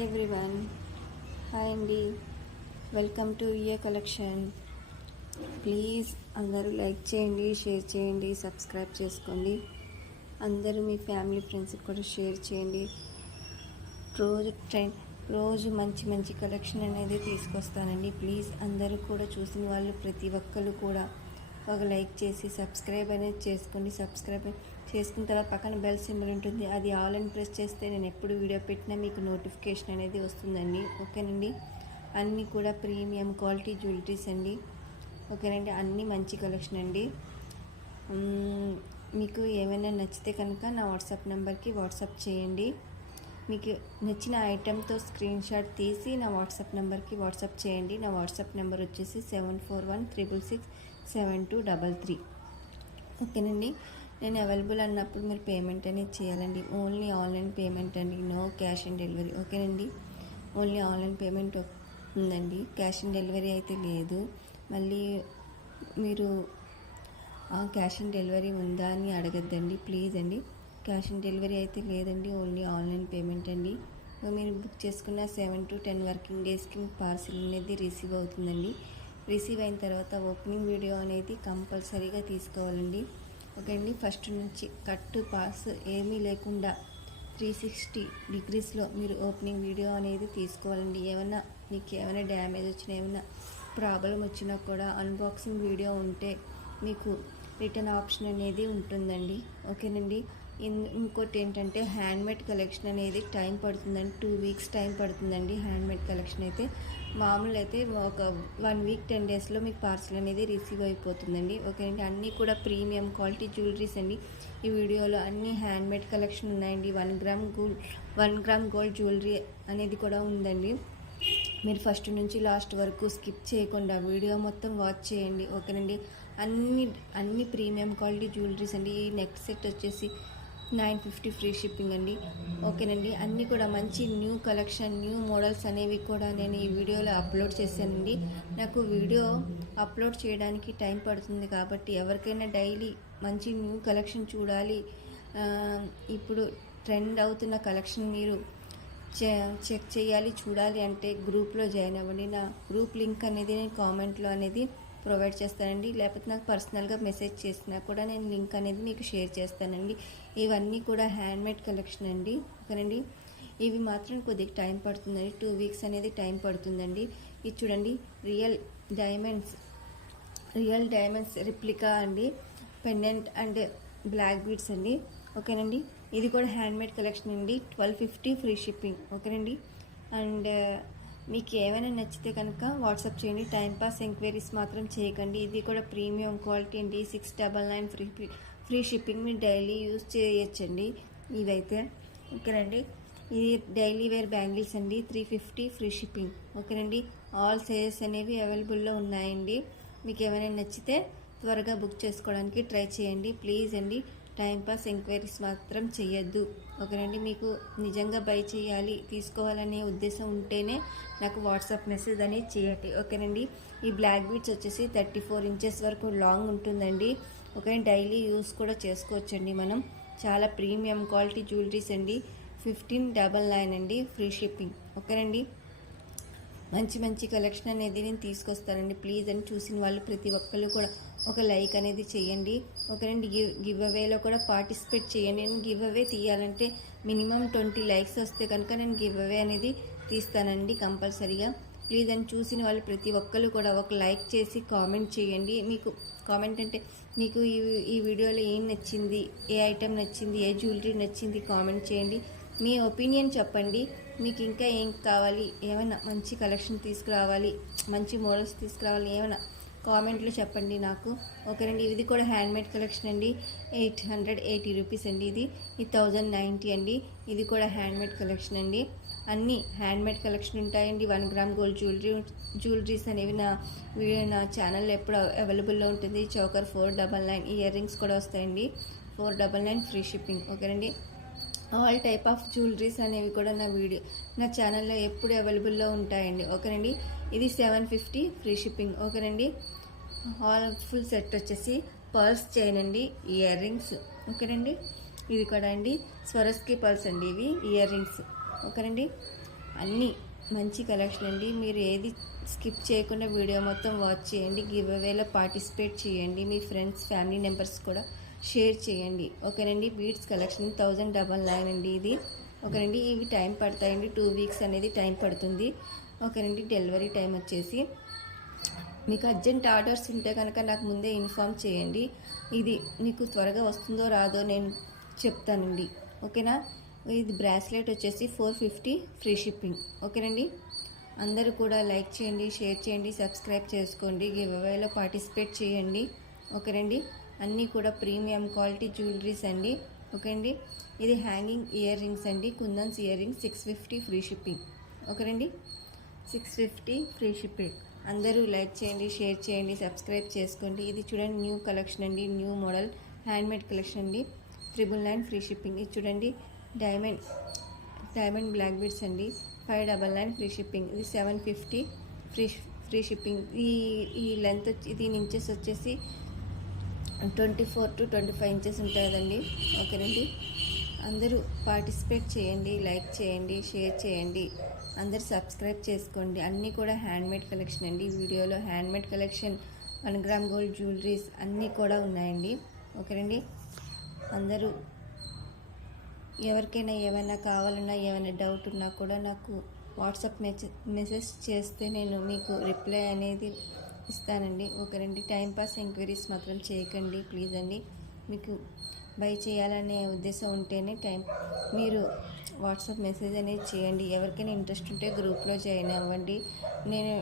Hi everyone. Hi అండి, welcome to A collection. Please అందరూ like చేయండి, షేర్ చేయండి, సబ్స్క్రైబ్ చేసుకోండి. అందరూ మీ ఫ్యామిలీ ఫ్రెండ్స్కి కూడా షేర్ చేయండి. రోజు మంచి మంచి కలెక్షన్ అనేది తీసుకొస్తానండి. ప్లీజ్ అందరూ కూడా చూసిన వాళ్ళు ప్రతి ఒక్కరు కూడా ఒక లైక్ చేసి సబ్స్క్రైబ్ అనేది చేసుకోండి. సబ్స్క్రైబ్ చేసుకున్న తర్వాత పక్కన బెల్ సింబల్ ఉంటుంది, అది ఆల్ అని ప్రెస్ చేస్తే నేను ఎప్పుడు వీడియో పెట్టినా మీకు నోటిఫికేషన్ అనేది వస్తుందండి. ఓకేనండి. అన్నీ కూడా ప్రీమియం క్వాలిటీ జ్యువెలరీస్ అండి. ఓకేనండి. అన్నీ మంచి కలెక్షన్ అండి. మీకు ఏమైనా నచ్చితే కనుక నా వాట్సాప్ నెంబర్కి వాట్సాప్ చేయండి. మీకు నచ్చిన ఐటెంతో స్క్రీన్ షాట్ తీసి నా వాట్సాప్ నెంబర్కి వాట్సాప్ చేయండి. నా వాట్సాప్ నెంబర్ వచ్చేసి 7416667233. ఓకేనండి. నేను అవైలబుల్ అన్నప్పుడు మీరు పేమెంట్ అనేది చేయాలండి. ఓన్లీ ఆన్లైన్ పేమెంట్ అండి, నో క్యాష్ ఆన్ డెలివరీ. ఓకేనండి. ఓన్లీ ఆన్లైన్ పేమెంట్ ఉందండి, క్యాష్ ఆన్ డెలివరీ అయితే లేదు. మళ్ళీ మీరు క్యాష్ ఆన్ డెలివరీ ఉందా అని అడగద్దండి ప్లీజ్ అండి. క్యాష్ ఆన్ డెలివరీ అయితే లేదండి, ఓన్లీ ఆన్లైన్ పేమెంట్ అండి. మీరు బుక్ చేసుకున్న 7 to 10 వర్కింగ్ డేస్కి పార్సిల్ అనేది రిసీవ్ అవుతుందండి. రిసీవ్ అయిన తర్వాత ఓపెనింగ్ వీడియో అనేది కంపల్సరీగా తీసుకోవాలండి. ఓకే అండి. ఫస్ట్ నుంచి కట్టు పాస్ ఏమీ లేకుండా 360 degreesలో మీరు ఓపెనింగ్ వీడియో అనేది తీసుకోవాలండి. మీకు ఏమైనా డ్యామేజ్ వచ్చినా, ఏమైనా ప్రాబ్లం వచ్చినా కూడా అన్బాక్సింగ్ వీడియో ఉంటే మీకు రిటర్న్ ఆప్షన్ అనేది ఉంటుందండి. ఓకేనండి. ఇంకోటి ఏంటంటే హ్యాండ్మేడ్ కలెక్షన్ అనేది టైం పడుతుందండి, 2 weeks టైం పడుతుందండి. హ్యాండ్మేడ్ కలెక్షన్ అయితే మామూలు అయితే ఒక 1 week 10 daysలో మీకు పార్సల్ అనేది రిసీవ్ అయిపోతుందండి. ఓకేనండి. అన్నీ కూడా ప్రీమియం క్వాలిటీ జ్యువెలరీస్ అండి. ఈ వీడియోలో అన్నీ హ్యాండ్మేడ్ కలెక్షన్ ఉన్నాయండి. 1 gram గోల్డ్ జ్యువెలరీ అనేది కూడా ఉందండి. మీరు ఫస్ట్ నుంచి లాస్ట్ వరకు స్కిప్ చేయకుండా వీడియో మొత్తం వాచ్ చేయండి. ఓకేనండి. అన్ని ప్రీమియం క్వాలిటీ జ్యువెలరీస్ అండి. ఈ నెక్ సెట్ వచ్చేసి 950 ఫ్రీ షిప్పింగ్ అండి. ఓకేనండి. అన్నీ కూడా మంచి న్యూ కలెక్షన్, న్యూ మోడల్స్ అనేవి కూడా నేను ఈ వీడియోలో అప్లోడ్ చేశానండి. నాకు వీడియో అప్లోడ్ చేయడానికి టైం పడుతుంది కాబట్టి ఎవరికైనా డైలీ మంచి న్యూ కలెక్షన్ చూడాలి, ఇప్పుడు ట్రెండ్ అవుతున్న కలెక్షన్ మీరు చెక్ చేయాలి, చూడాలి అంటే గ్రూప్లో జాయిన్ అవ్వండి. నా గ్రూప్ లింక్ అనేది నేను కామెంట్లో అనేది ప్రొవైడ్ చేస్తానండి. లేకపోతే నాకు పర్సనల్గా మెసేజ్ చేసినా కూడా నేను లింక్ అనేది మీకు షేర్ చేస్తానండి. ఇవన్నీ కూడా హ్యాండ్మేడ్ కలెక్షన్ అండి. ఓకేనండి. ఇవి మాత్రం కొద్దిగా టైం పడుతుందండి, 2 weeks అనేది టైం పడుతుందండి. ఇది చూడండి, రియల్ డైమండ్స్ రిప్లికా అండి, పెండెంట్ అండ్ బ్లాక్ బీడ్స్ అండి. ఓకేనండి. ఇది కూడా హ్యాండ్మేడ్ కలెక్షన్ అండి. 1250 ఫ్రీ షిప్పింగ్. ఓకేనండి. అండ్ మీకు ఏమైనా నచ్చితే కనుక వాట్సాప్ చేయండి. టైంపాస్ ఎంక్వైరీస్ మాత్రం చేయకండి. ఇది కూడా ప్రీమియం క్వాలిటీ అండి. 699 ఫ్రీ షిప్పింగ్. మీరు డైలీ యూజ్ చేయొచ్చండి ఇవైతే. ఓకేనండి. ఇది డైలీ వేర్ బ్యాంగిల్స్ అండి, 350 ఫ్రీ షిప్పింగ్. ఓకేనండి. ఆల్ సైజెస్ అనేవి అవైలబుల్లో ఉన్నాయండి. మీకు ఏమైనా నచ్చితే త్వరగా బుక్ చేసుకోవడానికి ట్రై చేయండి ప్లీజ్ అండి. టైంపాస్ ఎంక్వైరీస్ మాత్రం చేయొద్దు. ఓకేనండి. మీకు నిజంగా బై చేయాలి, తీసుకోవాలనే ఉద్దేశం ఉంటేనే నాకు వాట్సాప్ మెసేజ్ అనేది చేయండి. ఓకేనండి. ఈ బ్లాక్ బీడ్స్ వచ్చేసి 34 inches వరకు లాంగ్ ఉంటుందండి. ఓకే. డైలీ యూస్ కూడా చేసుకోవచ్చండి మనం. చాలా ప్రీమియం క్వాలిటీ జ్యువెలరీస్ అండి. 1599 అండి, ఫ్రీ షిప్పింగ్. ఓకేనండి. మంచి కలెక్షన్ అనేది నేను తీసుకొస్తానండి. ప్లీజ్ అని చూసిన వాళ్ళు ప్రతి ఒక్కళ్ళు కూడా ఒక లైక్ అనేది చేయండి. ఓకేనండి. గివ్ అవేలో కూడా పార్టిసిపేట్ చేయండి. నేను గివ్ అవే తీయాలంటే మినిమం 20 likes వస్తే కనుక నేను గివ్ అవే అనేది తీస్తానండి కంపల్సరీగా. ప్లీజ్ అని చూసిన వాళ్ళు ప్రతి ఒక్కళ్ళు కూడా ఒక లైక్ చేసి కామెంట్ చేయండి. మీకు కామెంట్ అంటే మీకు ఈ వీడియోలో ఏం నచ్చింది, ఏ ఐటెం నచ్చింది, ఏ జ్యువెలరీ నచ్చింది కామెంట్ చేయండి. మీ ఒపీనియన్ చెప్పండి. మీకు ఇంకా ఏం కావాలి, ఏమైనా మంచి కలెక్షన్ తీసుకురావాలి, మంచి మోడల్స్ తీసుకురావాలి, ఏమైనా కామెంట్లో చెప్పండి నాకు. ఓకేనండి. ఇది కూడా హ్యాండ్మేడ్ కలెక్షన్ అండి. 880 రూపీస్ అండి. ఇది 1090 అండి. ఇది కూడా హ్యాండ్మేడ్ కలెక్షన్ అండి. అన్నీ హ్యాండ్మేడ్ కలెక్షన్ ఉంటాయండి. 1 gram గోల్డ్ జ్యువెలరీస్ అనేవి నా ఛానల్లో ఎప్పుడు అవైలబుల్లో ఉంటుంది. చోకర్ 499, ఇయర్ రింగ్స్ కూడా వస్తాయండి, 499 ఫ్రీ షిప్పింగ్. ఓకేనండి. ఆల్ టైప్ ఆఫ్ జ్యువెలరీస్ అనేవి కూడా నా ఛానల్లో ఎప్పుడు అవైలబుల్లో ఉంటాయండి. ఓకేనండి. ఇది 750 ఫ్రీ షిప్పింగ్. ఓకేనండి. ఆల్ ఫుల్ సెట్ వచ్చేసి పర్ల్స్ చైన్ అండి, ఇయర్ రింగ్స్. ఓకేనండి. ఇది కూడా అండి స్వరస్కి పర్ల్స్ అండి, ఇవి ఇయర్ రింగ్స్. ఓకేనండి. అన్నీ మంచి కలెక్షన్ అండి. మీరు ఏది స్కిప్ చేయకుండా వీడియో మొత్తం వాచ్ చేయండి. గివ్ అవేలో పార్టిసిపేట్ చేయండి. మీ ఫ్రెండ్స్ ఫ్యామిలీ మెంబర్స్ కూడా షేర్ చేయండి. ఓకేనండి. బీడ్స్ కలెక్షన్ 1099 అండి ఇది. ఓకేనండి. ఇవి టైం పడతాయండి, 2 వీక్స్ అనేది టైం పడుతుంది. ఓకేనండి. డెలివరీ టైం వచ్చేసి మీకు అర్జెంట్ ఆర్డర్స్ ఉంటే కనుక నాకు ముందే ఇన్ఫామ్ చేయండి. ఇది మీకు త్వరగా వస్తుందో రాదో నేను చెప్తానండి. ఓకేనా. ఇది బ్రాస్లెట్ వచ్చేసి 450 ఫ్రీ షిప్పింగ్. ఓకేనండి. అందరూ కూడా లైక్ చేయండి, షేర్ చేయండి, సబ్స్క్రైబ్ చేసుకోండి, గివ్ అవేలో పార్టిసిపేట్ చేయండి. ఓకేనండి. అన్నీ కూడా ప్రీమియం క్వాలిటీ జ్యువెలరీస్ అండి. ఓకే అండి. ఇది హ్యాంగింగ్ ఇయర్ రింగ్స్ అండి, కుందన్స్ ఇయర్ రింగ్స్ 650 ఫ్రీ షిప్పింగ్. ఓకేనండి. 650 ఫ్రీ షిప్పింగ్. అందరూ లైక్ చేయండి, షేర్ చేయండి, సబ్స్క్రైబ్ చేసుకోండి. ఇది చూడండి న్యూ కలెక్షన్ అండి, న్యూ మోడల్ హ్యాండ్మేడ్ కలెక్షన్ అండి, 999 ఫ్రీ షిప్పింగ్. ఇది చూడండి డైమండ్ బ్లాక్ బీడ్స్ అండి, 599 ఫ్రీ షిప్పింగ్. ఇది 750 ఫ్రీ షిప్పింగ్. ఈ లెంత్ దీని ఇంచెస్ వచ్చేసి 24 to 25 ఇంచెస్ ఉంటుంది కదండి. ఓకేనండి. అందరూ పార్టిసిపేట్ చేయండి, లైక్ చేయండి, షేర్ చేయండి, అందరు సబ్స్క్రైబ్ చేసుకోండి. అన్నీ కూడా హ్యాండ్మేడ్ కలెక్షన్ అండి. వీడియోలో handmade collection 1 gram gold jewelleries అన్నీ కూడా ఉన్నాయండి. ఓకేనండి. అందరూ ఎవరికైనా ఏమైనా కావాలన్నా, ఏమైనా డౌట్ ఉన్నా కూడా నాకు వాట్సాప్ మెసేజ్ చేస్తే నేను మీకు రిప్లై అనేది ఇస్తానండి. ఓకేనండి. టైంపాస్ ఎంక్వైరీస్ మాత్రం చేయకండి ప్లీజ్ అండి. మీకు బై చేయాలనే ఉద్దేశం ఉంటేనే మీరు వాట్సాప్ మెసేజ్ అనేది చేయండి. ఎవరికైనా ఇంట్రెస్ట్ ఉంటే గ్రూప్లో జాయిన్ అవ్వండి. నేను